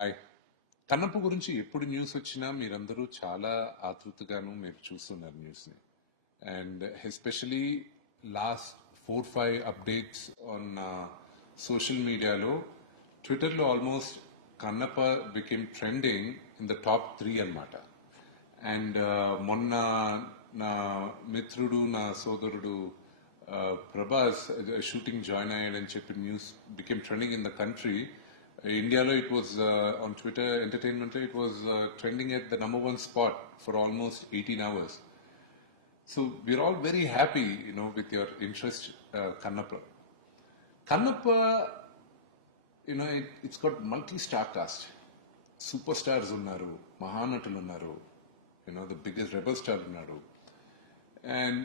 Hi. Kannappa గురించి ఎప్పుడు news వచ్చినా మీరందరూ చాలా ఆతృతగాను మీరు చూస్తున్నారు న్యూస్ని. And especially last 4-5 updates on social మీడియాలో, ట్విట్టర్లో almost Kannappa became trending in the top 3 అన్నమాట. అండ్ మొన్న నా మిత్రుడు, నా సోదరుడు ప్రభాస్ షూటింగ్ జాయిన్ అయ్యాడని చెప్పి news became trending in the country. India, it was on Twitter Entertainment, it was trending at the #1 spot for almost 18 hours. So we're all very happy, with your interest, Kannappa. Kannappa, it's got multi-star cast. Superstars unnaru, Mahanatalu unnaru, the biggest rebel star unnaru. And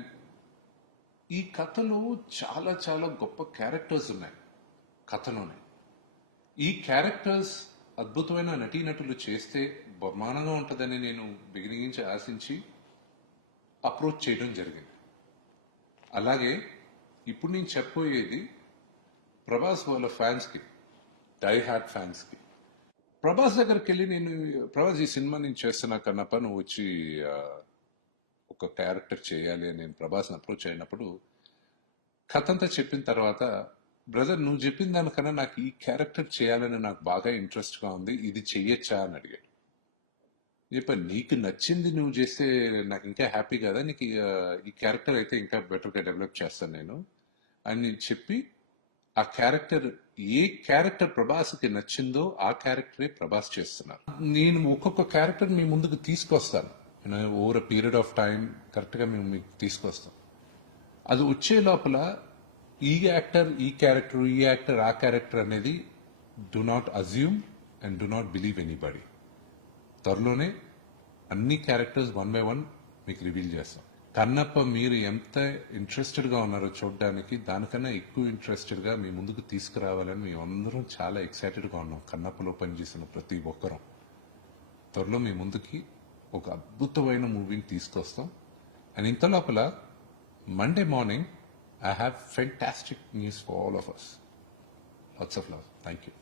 ఈ కథలో చాలా చాలా గొప్ప characters ఉన్నాయి కథలోనే. ఈ characters అద్భుతమైన నటీనటులు చేస్తే బహుమానంగా ఉంటుందని నేను బిగినింగ్ నుంచి ఆశించి అప్రోచ్ చేయడం జరిగింది. అలాగే ఇప్పుడు నేను చెప్పబోయేది ప్రభాస్ వాళ్ళ ఫ్యాన్స్కి, డై హార్ట్ ఫ్యాన్స్కి. ప్రభాస్ దగ్గరికి వెళ్ళి నేను, ప్రభాస్ ఈ సినిమా నేను చేస్తున్నా కన్నప్ప, నువ్వు వచ్చి ఒక క్యారెక్టర్ చేయాలి అని నేను ప్రభాస్ని అప్రోచ్ అయినప్పుడు, కథ అంతా చెప్పిన తర్వాత, బ్రదర్ నువ్వు చెప్పిన దానికన్నా నాకు ఈ క్యారెక్టర్ చేయాలని నాకు బాగా ఇంట్రెస్ట్గా ఉంది, ఇది చెయ్యొచ్చా అని అడిగాడు. చెప్పాను, నీకు నచ్చింది నువ్వు చేస్తే నాకు ఇంకా హ్యాపీ కదా, నీకు ఈ క్యారెక్టర్ అయితే ఇంకా బెటర్గా డెవలప్ చేస్తాను నేను అని చెప్పి, ఆ క్యారెక్టర్ ఏ క్యారెక్టర్ ప్రభాస్కి నచ్చిందో ఆ క్యారెక్టరే ప్రభాస్ చేస్తున్నారు. నేను ఒక్కొక్క క్యారెక్టర్ మీ ముందుకు తీసుకొస్తాను, over a period of time కరెక్ట్గా మేము మీకు తీసుకొస్తాం. అది వచ్చే లోపల ఈ యాక్టర్ ఈ క్యారెక్టర్, ఈ యాక్టర్ ఆ క్యారెక్టర్ అనేది do not assume and do not believe anybody. త్వరలోనే అన్ని క్యారెక్టర్స్ 1 by 1 మీకు రివీల్ చేస్తాం. కన్నప్ప మీరు ఎంత ఇంట్రెస్టెడ్గా ఉన్నారో చూడడానికి, దానికన్నా ఎక్కువ ఇంట్రెస్టెడ్గా మీ ముందుకు తీసుకురావాలని మేము అందరం చాలా ఎక్సైటెడ్గా ఉన్నాం. కన్నప్పలో పనిచేసిన ప్రతి ఒక్కరం త్వరలో మీ ముందుకి ఒక అద్భుతమైన మూవీని తీసుకొస్తాం. అండ్ ఇంత లోపల Monday morning, I have fantastic news for all of us. Lots of love. Thank you.